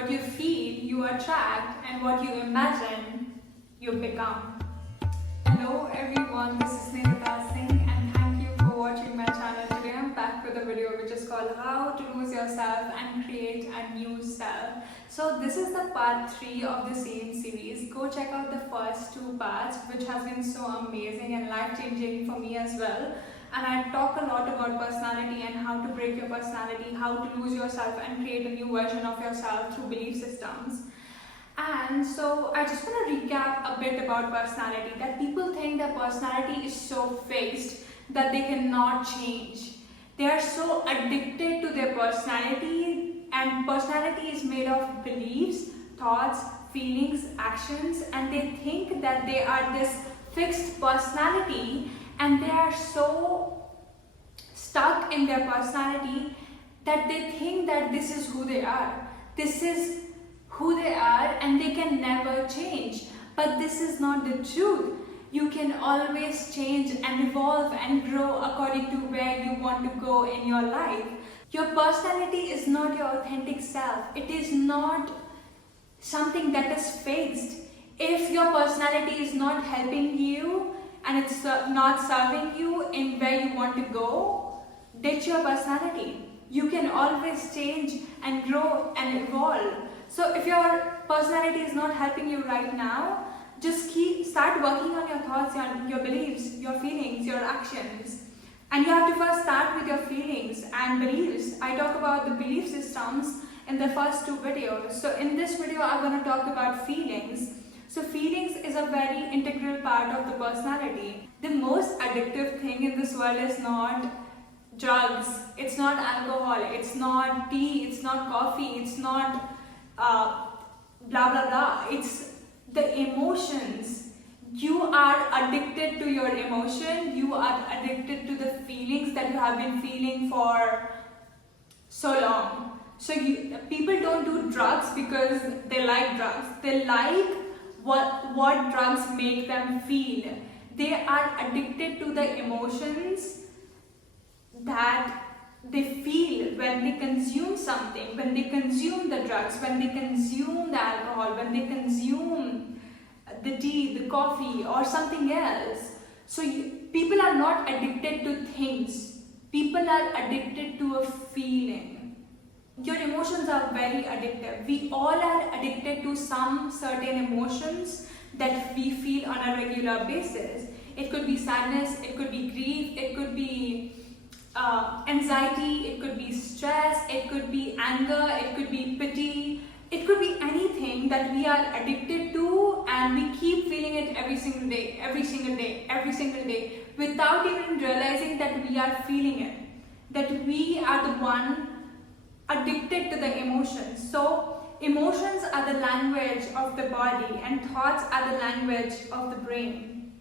What you feel, you attract, and what you imagine, you become. Hello everyone, this is Nirita Singh and thank you for watching my channel. Today I'm back with a video which is called How to Lose Yourself and Create a New Self. So this is the part 3 of the same series. Go check out the first 2 parts, which has been so amazing and life-changing for me as well. And I talk a lot about personality and how to break your personality, how to lose yourself and create a new version of yourself through belief systems. And so I just want to recap a bit about personality, that people think that personality is so fixed that they cannot change. They are so addicted to their personality, and personality is made of beliefs, thoughts, feelings, actions, and they think that they are this fixed personality, and they are so stuck in their personality that they think that this is who they are. This is who they are and they can never change. But this is not the truth. You can always change and evolve and grow according to where you want to go in your life. Your personality is not your authentic self. It is not something that is fixed. If your personality is not helping you and it's not serving you in where you want to go, ditch your personality. You can always change and grow and evolve. So if your personality is not helping you right now, just start working on your thoughts, your beliefs, your feelings, your actions. And you have to first start with your feelings and beliefs. I talk about the belief systems in the first 2 videos. So in this video, I'm going to talk about feelings. So feelings is a very integral part of the personality. The most addictive thing in this world is not drugs, it's not alcohol, it's not tea, it's not coffee, it's not blah blah blah. It's the emotions. You are addicted to your emotion. You are addicted to the feelings that you have been feeling for so long. So people don't do drugs because they like drugs. They like what drugs make them feel. They are addicted to the emotions that they feel when they consume something, when they consume the drugs, when they consume the alcohol, when they consume the tea, the coffee, or something else. So people are not addicted to things. People are addicted to a feeling. Your emotions are very addictive. We all are addicted to some certain emotions that we feel on a regular basis. It could be sadness, it could be grief, it could be anxiety, it could be stress, it could be anger, it could be pity, it could be anything that we are addicted to, and we keep feeling it every single day, every single day, every single day, without even realizing that we are feeling it, that we are the one addicted to the emotions. So emotions are the language of the body and thoughts are the language of the brain.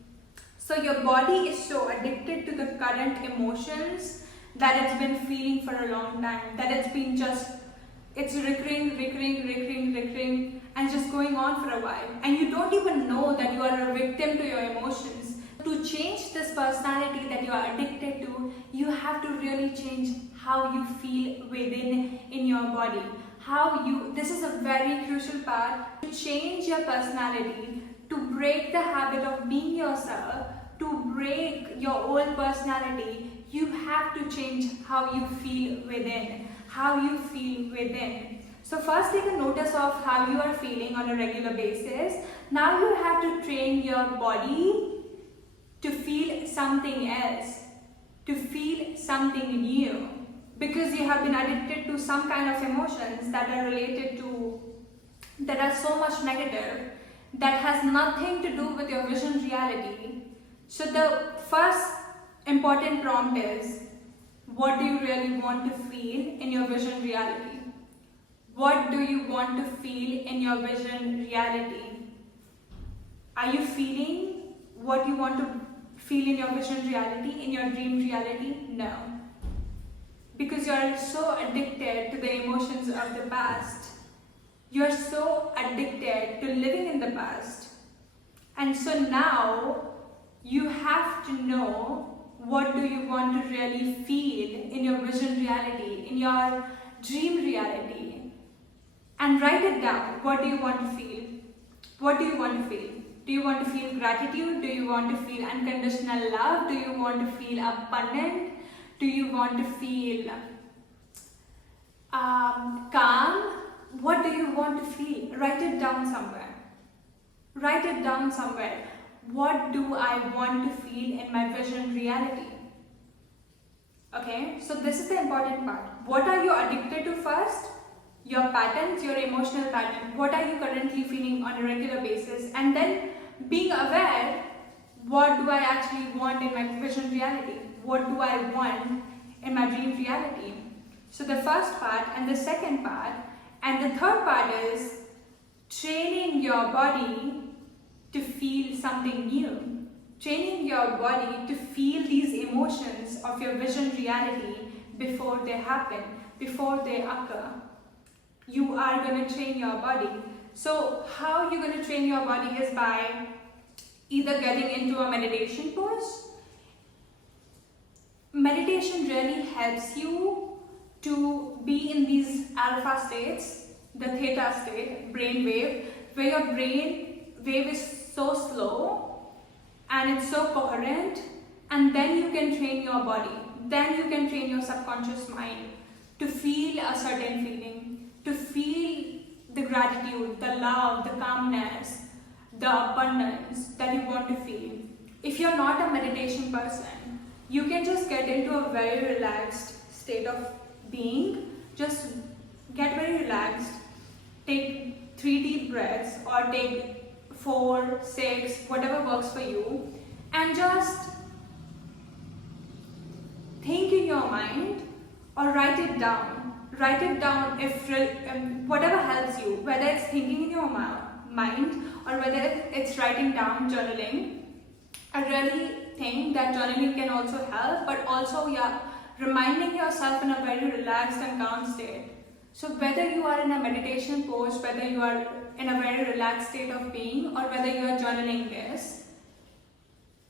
So your body is so addicted to the current emotions that it's been feeling for a long time, that it's recurring and just going on for a while, and you don't even know that you are a victim to your emotions. To change this personality that you are addicted to, you have to really change how you feel within in your body. This is a very crucial part. To change your personality, to break the habit of being yourself, to break your old personality, you have to change how you feel within. So first take a notice of how you are feeling on a regular basis. Now you have to train your body to feel something else, to feel something new, because you have been addicted to some kind of emotions that are so much negative, that has nothing to do with your vision reality. So the first important prompt is, what do you really want to feel in your vision reality? What do you want to feel in your vision reality? Are you feeling what you want to feel in your vision reality, in your dream reality? No. Because you are so addicted to the emotions of the past. You are so addicted to living in the past. And so now you have to know, what do you want to really feel in your vision reality, in your dream reality? And Write it down. What do you want to feel? What do you want to feel? Do you want to feel gratitude? Do you want to feel unconditional love? Do you want to feel abundant? Do you want to feel calm? What do you want to feel? Write it down somewhere. Write it down somewhere. What do I want to feel in my vision reality? Okay, so this is the important part. What are you addicted to first? Your patterns, your emotional pattern. What are you currently feeling on a regular basis? And then being aware, what do I actually want in my vision reality? What do I want in my dream reality? So the first part and the second part and the third part is training your body to feel something new. Training your body to feel these emotions of your vision reality before they happen, before they occur. You are going to train your body. So how you're going to train your body is by either getting into a meditation pose. Meditation really helps you to be in these alpha states, the theta state, brain wave, where your brain wave is so slow and it's so coherent, and then you can train your body. Then you can train your subconscious mind to feel a certain feeling, to feel the gratitude, the love, the calmness, the abundance that you want to feel. If you're not a meditation person, you can just get into a very relaxed state of being. Just get very relaxed. Take 3 deep breaths or take 4, 6, whatever works for you, and just think in your mind or write it down. Write it down if whatever helps you, whether it's thinking in your mind or whether it's writing down, journaling. I really think that journaling can also help, but also reminding yourself in a very relaxed and calm state. So whether you are in a meditation pose, whether you are in a very relaxed state of being, or whether you are journaling this,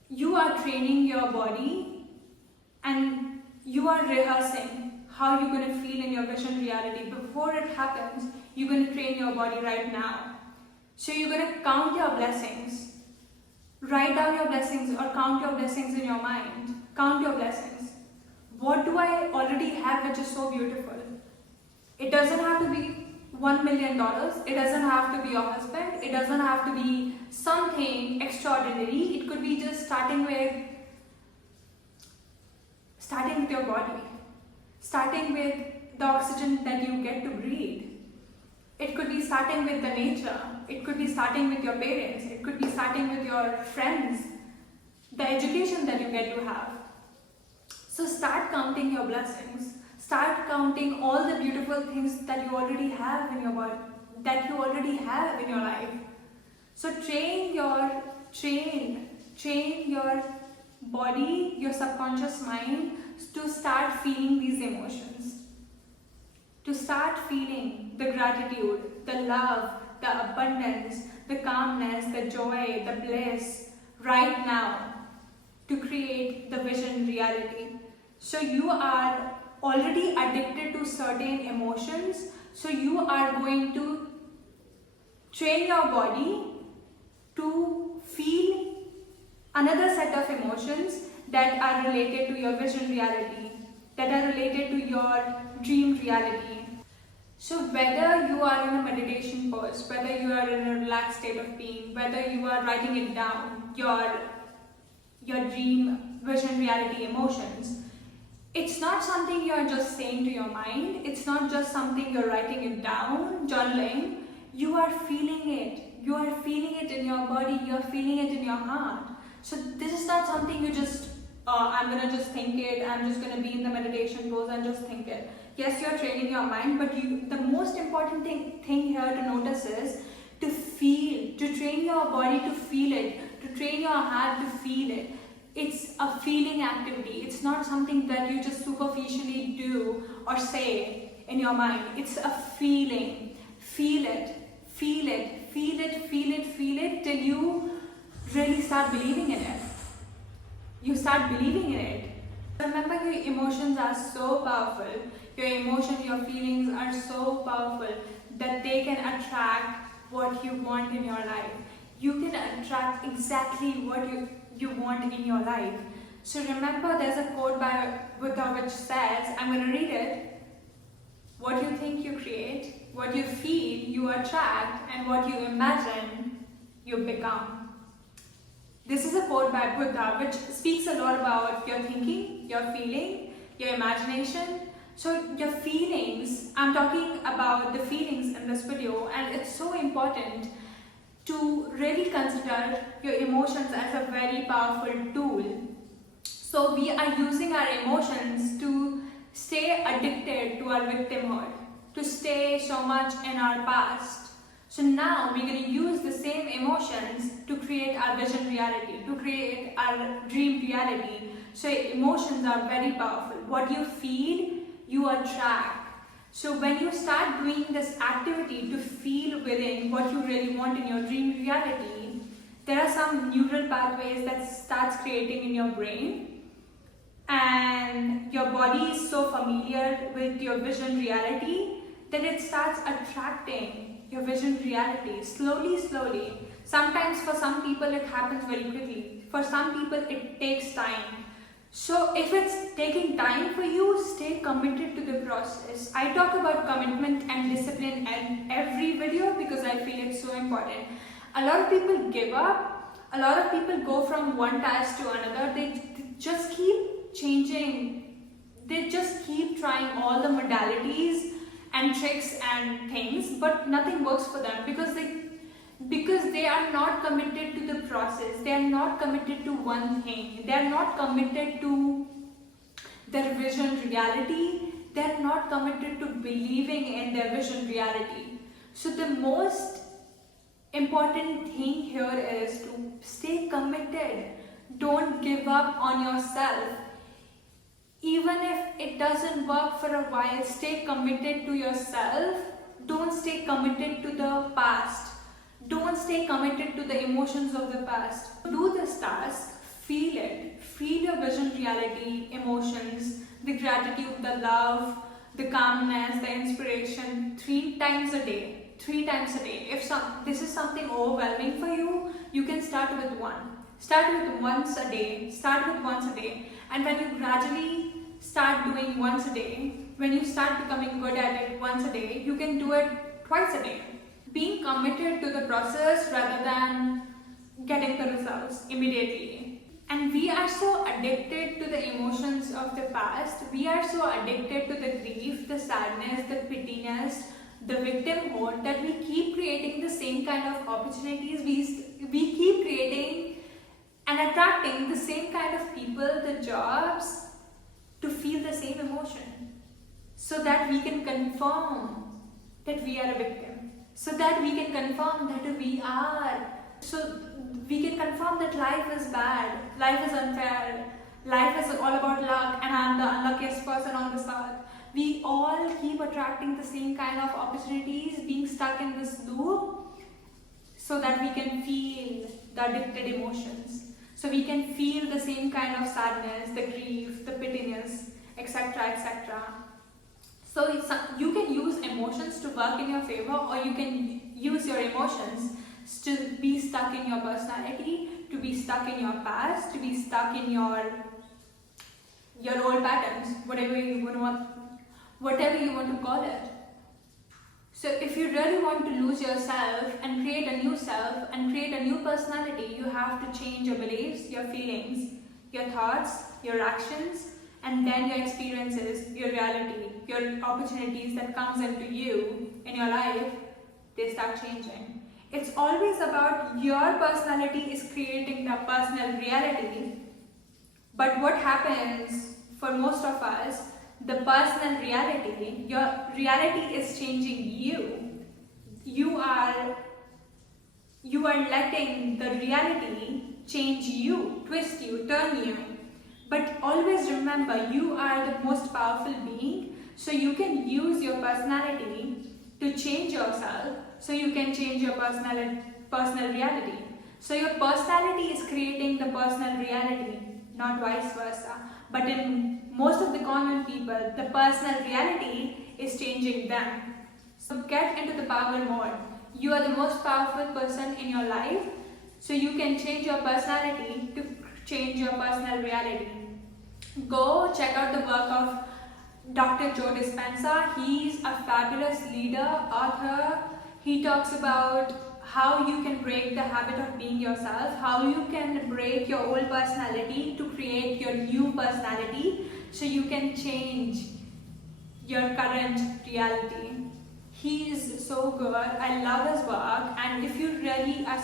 you are training your body and you are rehearsing how you're going to feel in your vision reality. Before it happens, you're going to train your body right now. So you're going to count your blessings. Write down your blessings or count your blessings in your mind. Count your blessings. What do I already have which is so beautiful? It doesn't have to be $1 million. It doesn't have to be your husband. It doesn't have to be something extraordinary. It could be just starting with your body. Starting with the oxygen that you get to breathe. It could be starting with the nature. It could be starting with your parents. It could be starting with your friends. The education that you get to have. So start counting your blessings. Start counting all the beautiful things that you already have in your body, that you already have in your life. So train your body, your subconscious mind to start feeling these emotions. To start feeling the gratitude, the love, the abundance, the calmness, the joy, the bliss right now to create the vision reality. So you are already addicted to certain emotions, so you are going to train your body to feel another set of emotions that are related to your vision reality, that are related to your dream reality. So whether you are in a meditation pose, whether you are in a relaxed state of being, whether you are writing it down, your dream vision reality emotions, it's not something you're just saying to your mind. It's not just something you're writing it down, journaling. You are feeling it. You are feeling it in your body. You are feeling it in your heart. So this is not something you just, I'm going to just think it. I'm just going to be in the meditation pose and just think it. Yes, you're training your mind, but the most important thing here to notice is to feel, to train your body to feel it, to train your heart to feel it. It's a feeling activity. It's not something that you just superficially do or say in your mind. It's a feeling. Feel it, feel it, feel it, feel it, feel it till you really start believing in it. You start believing in it. Remember, your emotions are so powerful. Your emotions, your feelings are so powerful that they can attract what you want in your life. You can attract exactly what you want in your life. So remember, there's a quote by Buddha which says, I'm going to read it. What you think you create, what you feel you attract, and what you imagine you become. This is a quote by Buddha which speaks a lot about your thinking, your feeling, your imagination. So your feelings, I'm talking about the feelings in this video, and it's so important to really consider your emotions as a very powerful tool. So we are using our emotions to stay addicted to our victimhood, to stay so much in our past. So now we're going to use the same emotions to create our vision reality, to create our dream reality. So emotions are very powerful. What you feel, you attract. So when you start doing this activity to feel within what you really want in your dream reality, there are some neural pathways that starts creating in your brain, and your body is so familiar with your vision reality that it starts attracting your vision reality slowly. Sometimes for some people it happens very quickly. For some people it takes time. So if it's taking time for you, stay committed to the process. I talk about commitment and discipline in every video because I feel it's so important. A lot of people give up. A lot of people go from one task to another. They just keep changing. They just keep trying all the modalities and tricks and things, but nothing works for them because they are not committed to the process. They are not committed to one thing. They are not committed to their vision reality. They are not committed to believing in their vision reality. So the most important thing here is to stay committed. Don't give up on yourself. Even if it doesn't work for a while, stay committed to yourself. Don't stay committed to the past. Don't stay committed to the emotions of the past. Do this task, feel it. Feel your vision reality, emotions, the gratitude, the love, the calmness, the inspiration 3 times a day. 3 times a day. If this is something overwhelming for you, you can start with one. Start with once a day. Start with once a day. And when you gradually start doing once a day, when you start becoming good at it once a day, you can do it twice a day. Being committed to the process rather than getting the results immediately. And we are so addicted to the emotions of the past. We are so addicted to the grief, the sadness, the pittiness, the victimhood that we keep creating the same kind of opportunities. We keep creating and attracting the same kind of people, the jobs, to feel the same emotion, so that we can confirm that we are a victim, so that we can confirm that we can confirm that life is bad, life is unfair, life is all about luck, and I'm the unluckiest person on this earth. We all keep attracting the same kind of opportunities, being stuck in this loop, so that we can feel the addicted emotions. So we can feel the same kind of sadness, the grief, the pittiness, etc., etc. So you can use emotions to work in your favor, or you can use your emotions to be stuck in your personality, to be stuck in your past, to be stuck in your old patterns, whatever you want to call it. So if you really want to lose yourself and create a new self and create a new personality, you have to change your beliefs, your feelings, your thoughts, your actions, and then your experiences, your reality, your opportunities that comes into you in your life, they start changing. It's always about your personality is creating the personal reality. But what happens for most of us, the personal reality, your reality is changing you. You are letting the reality change you, twist you, turn you. But always remember, you are the most powerful being, so you can use your personality to change yourself, so you can change your personal reality. So your personality is creating the personal reality, not vice versa. But in most of the common people, the personal reality is changing them. So get into the power mode. You are the most powerful person in your life, so you can change your personality to change your personal reality. Go check out the work of Dr. Joe Dispenza. He's a fabulous leader, author. He talks about how you can break the habit of being yourself, how you can break your old personality to create your new personality so you can change your current reality. He is so good. I love his work, and if you really are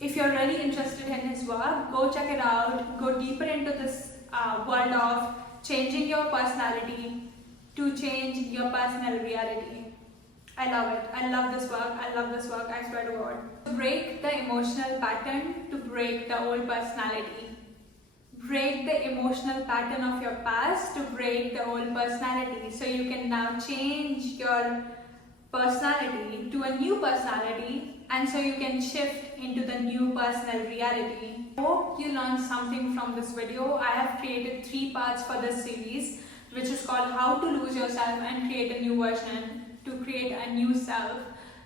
if you're really interested in his work, go check it out. Go deeper into this world of changing your personality to change your personal reality. I love it. I love this work. I love this work. I swear to God. To break the emotional pattern, to break the old personality. Break the emotional pattern of your past to break the old personality. So you can now change your personality to a new personality, and so you can shift into the new personal reality. I hope you learned something from this video. I have created 3 parts for this series, which is called How to Lose Yourself and Create a New Version, to create a new self.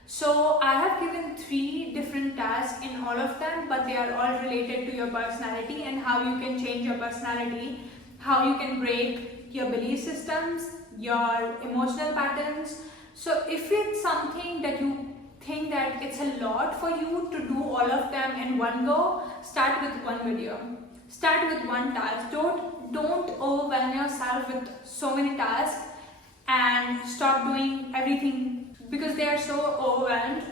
So I have given 3 different tasks in all of them, but they are all related to your personality and how you can change your personality, how you can break your belief systems, your emotional patterns. So if it's something that you think that it's a lot for you to do all of them in one go, start with one video. Start with one task. Don't overwhelm yourself with so many tasks and stop doing everything because they are so overwhelmed.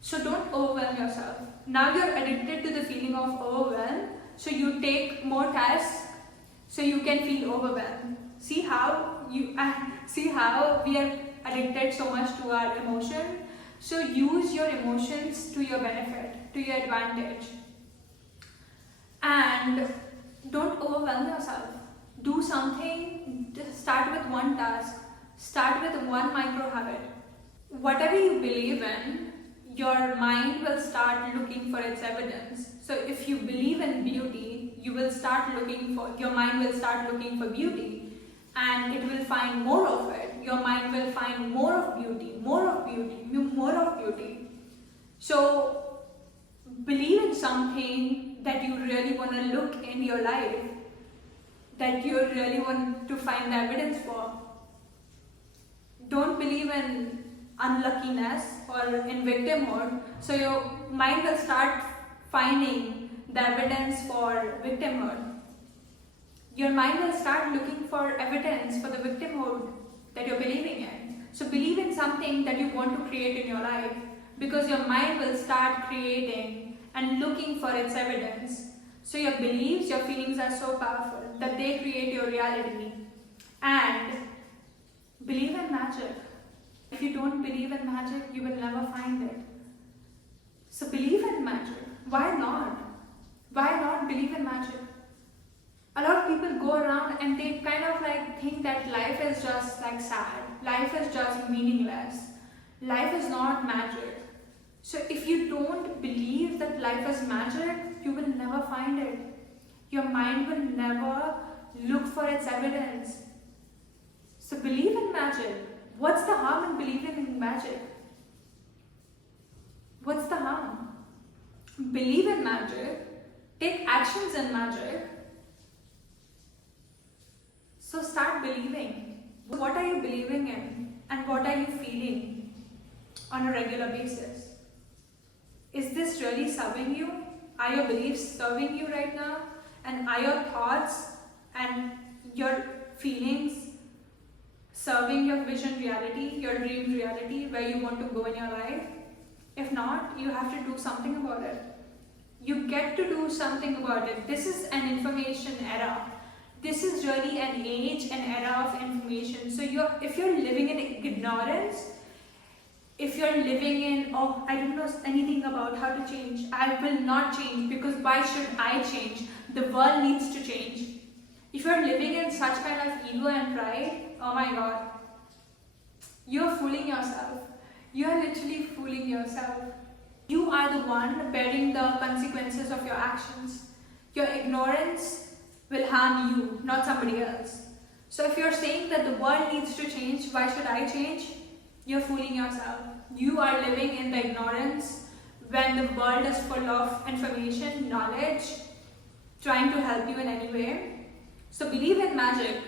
So don't overwhelm yourself. Now you're addicted to the feeling of overwhelm, so you take more tasks so you can feel overwhelmed. See how we are addicted so much to our emotion. So use your emotions to your benefit, to your advantage, and don't overwhelm yourself. Do something. Just start with one task. Start with one micro habit. Whatever you believe in, your mind will start looking for its evidence. So if you believe in beauty, your mind will start looking for beauty, and it will find more of it. Your mind will find more of beauty, more of beauty, more of beauty. So believe in something that you really want to look in your life, that you really want to find the evidence for. Don't believe in unluckiness or in victimhood, so your mind will start finding the evidence for victimhood. Your mind will start looking for evidence for the victimhood that you're believing in. So believe in something that you want to create in your life, because your mind will start creating and looking for its evidence. So your beliefs, your feelings are so powerful that they create your reality. And believe in magic. If you don't believe in magic, you will never find it. So believe in magic. Why not? Why not believe in magic? A lot of people go around and they kind of like think that life is just like sad. Life is just meaningless. Life is not magic. So if you don't believe that life is magic, you will never find it. Your mind will never look for its evidence. So believe in magic. What's the harm in believing in magic? What's the harm? Believe in magic. Take actions in magic. So start believing. What are you believing in? And what are you feeling on a regular basis? Is this really serving you? Are your beliefs serving you right now? And are your thoughts and your feelings serving your vision reality, your dream reality, where you want to go in your life? If not, you have to do something about it. You get to do something about it. This is an information era. This is really an age, an era of information. So if you're living in ignorance, if you're living in, oh, I don't know anything about how to change, I will not change, because why should I change? The world needs to change. If you're living in such kind of ego and pride, oh my God, you're fooling yourself. You are literally fooling yourself. You are the one bearing the consequences of your actions. Your ignorance will harm you, not somebody else. So if you're saying that the world needs to change, why should I change? You're fooling yourself. You are living in the ignorance when the world is full of information, knowledge, trying to help you in any way. So believe in magic.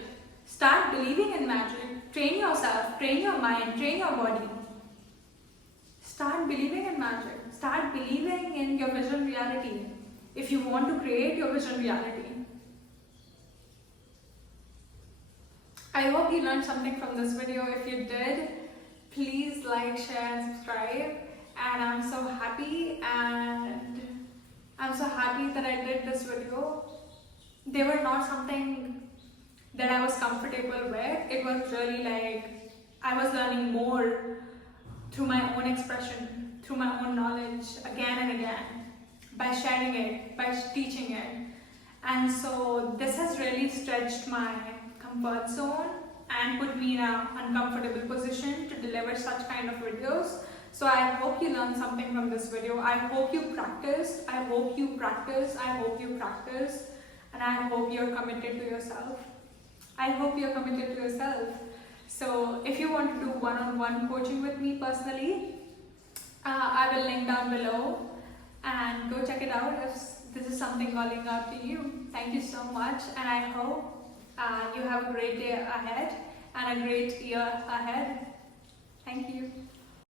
Start believing in magic. Train yourself, train your mind, train your body. Start believing in magic. Start believing in your vision reality. If you want to create your vision reality. I hope you learned something from this video. If you did, please like, share and subscribe. And I'm so happy that I did this video. They were not something that I was comfortable with. It was really like I was learning more through my own expression, through my own knowledge again and again, by sharing it, by teaching it. And so this has really stretched my comfort zone and put me in an uncomfortable position to deliver such kind of videos. So I hope you learned something from this video. I hope you practice. I hope you practice. I hope you practice. And I hope you're committed to yourself. I hope you're committed to yourself. So if you want to do one-on-one coaching with me personally, I will link down below and go check it out if this is something calling out to you. Thank you so much, and I hope you have a great day ahead and a great year ahead. Thank you.